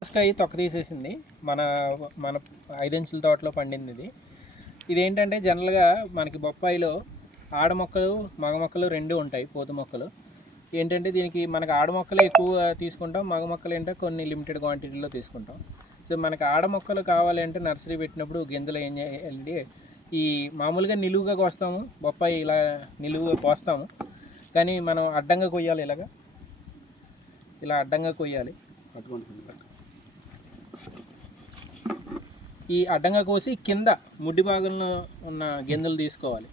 దోసకాయ తొక్క తీసేసింది. మన మన ఐదంచుల తోటలో పండింది ఇది. ఇదేంటంటే జనరల్గా మనకి బొప్పాయిలో ఆడ మొక్కలు మగ మొక్కలు రెండు ఉంటాయి పూత మొక్కలు. ఏంటంటే దీనికి మనకి ఆడ మొక్కలు ఎక్కువ తీసుకుంటాం మగ మొక్కలు ఏంటో కొన్ని లిమిటెడ్ క్వాంటిటీలో తీసుకుంటాం. సో మనకి ఆడ మొక్కలు కావాలంటే నర్సరీ పెట్టినప్పుడు గింజలు ఏం చేయాలంటే ఈ మామూలుగా నిలువుగా కోస్తాము బొప్పాయి ఇలా నిలువుగా కోస్తాము. కానీ మనం అడ్డంగా కొయ్యాలి ఇలాగా? ఇలా అడ్డంగా కొయ్యాలి. ఈ అడ్డంగా కోసి కింద ముడ్డి భాగంలో ఉన్న గింజలు తీసుకోవాలి.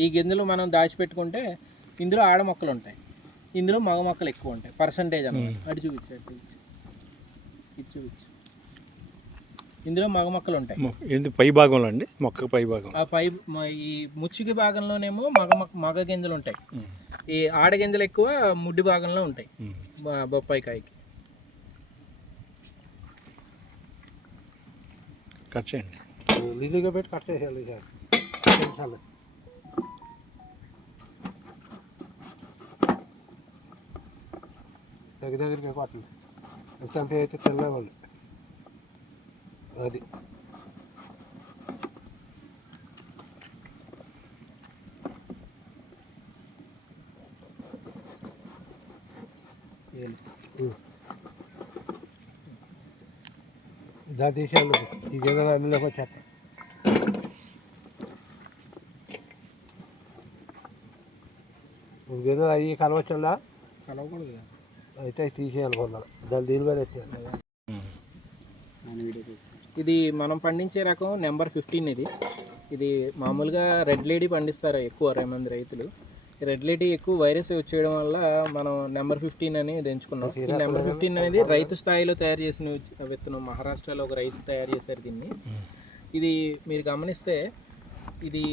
ఈ గింజలు మనం దాచిపెట్టుకుంటే ఇందులో ఆడ మొక్కలు ఉంటాయి. ఇందులో మగ మొక్కలు ఎక్కువ ఉంటాయి. పర్సంటేజ్ అన్నమాట. అటు చూపించు అటు చూపించు. ఇది చూపించు. ఇందులో మగ మొక్కలు ఉంటాయి. పై భాగంలో అండి? మొక్క పై భాగం. ఆ పై ఈ ముచ్చికి భాగంలోనేమో మగ మొక్క మగ గింజలు ఉంటాయి. ఈ ఆడ గింజలు ఎక్కువ ముడ్డి భాగంలో ఉంటాయి. బొప్పాయి కాయకి. కట్ చేయండి లీలుగా పెట్టి కట్ చేసేయాలి సార్ తెలుసాలి దగ్గర దగ్గరికి కొట్టండి చంపి అయితే తెల్లవాళ్ళు అది దా తీసేయాలి ఈ గేదెలు అందులోకి వచ్చేస్తాయి గేదెలు అవి కలవచ్చండా కలవకూడదు. అయితే అవి తీసేయాలి కొందరు దాని దీని మీద. ఇది మనం పండించే రకం నెంబర్ ఫిఫ్టీన్ ఇది. ఇది మామూలుగా రెడ్ లేడీ పండిస్తారు ఎక్కువ అరవై మంది రైతులు? ఈ రెడ్ లేడీ ఎక్కువ వైరస్ వచ్చేయడం వల్ల మనం నెంబర్ ఫిఫ్టీన్ అని ఎంచుకున్నాం ఈ నెంబర్ ఫిఫ్టీన్ అనేది రైతు స్థాయిలో తయారు చేసిన విత్తనం. మహారాష్ట్రలో ఒక రైతు తయారు చేశారు దీన్ని. ఇది మీరు గమనిస్తే ఇది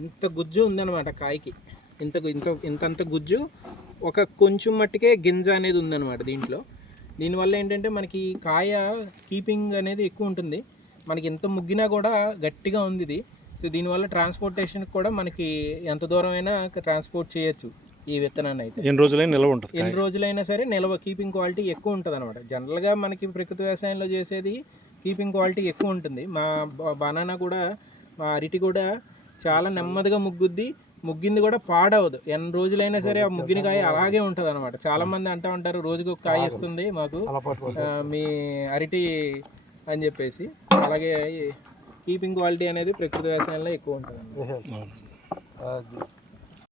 ఎంత గుజ్జు ఉందన్నమాట కాయకి. ఇంత ఇంత ఇంతంత గుజ్జు ఒక కొంచెం మట్టుకే గింజ అనేది ఉందన్నమాట దీంట్లో. దీనివల్ల ఏంటంటే మనకి కాయ కీపింగ్ అనేది ఎక్కువ ఉంటుంది. మనకి ఎంత ముగ్గినా కూడా గట్టిగా ఉంది ఇది. సో దీనివల్ల ట్రాన్స్పోర్టేషన్ కూడా మనకి ఎంత దూరం అయినా ట్రాన్స్పోర్ట్ చేయొచ్చు ఈ విత్తనాన్ని అయితే. ఎన్ని రోజులైనా నిల్వ ఉంటుంది ఎన్ని రోజులైనా సరే నిల్వ కీపింగ్ క్వాలిటీ ఎక్కువ ఉంటుంది అనమాట జనరల్గా మనకి ప్రకృతి వ్యవసాయంలో చేసేది కీపింగ్ క్వాలిటీ ఎక్కువ ఉంటుంది. మా బనానా కూడా మా అరటి కూడా చాలా నెమ్మదిగా ముగ్గుద్ది. ముగ్గింది కూడా పాడవదు. ఎన్ని రోజులైనా సరే ఆ ముగ్గిన కాయ అలాగే ఉంటుంది అనమాట చాలా మంది అంటూ ఉంటారు రోజుకు ఒక కాయ ఇస్తుంది మాకు. మీ అరటి అని చెప్పేసి అలాగే కీపింగ్ క్వాలిటీ అనేది ప్రకృతి వ్యవసాయంలో ఎక్కువ ఉంటుంది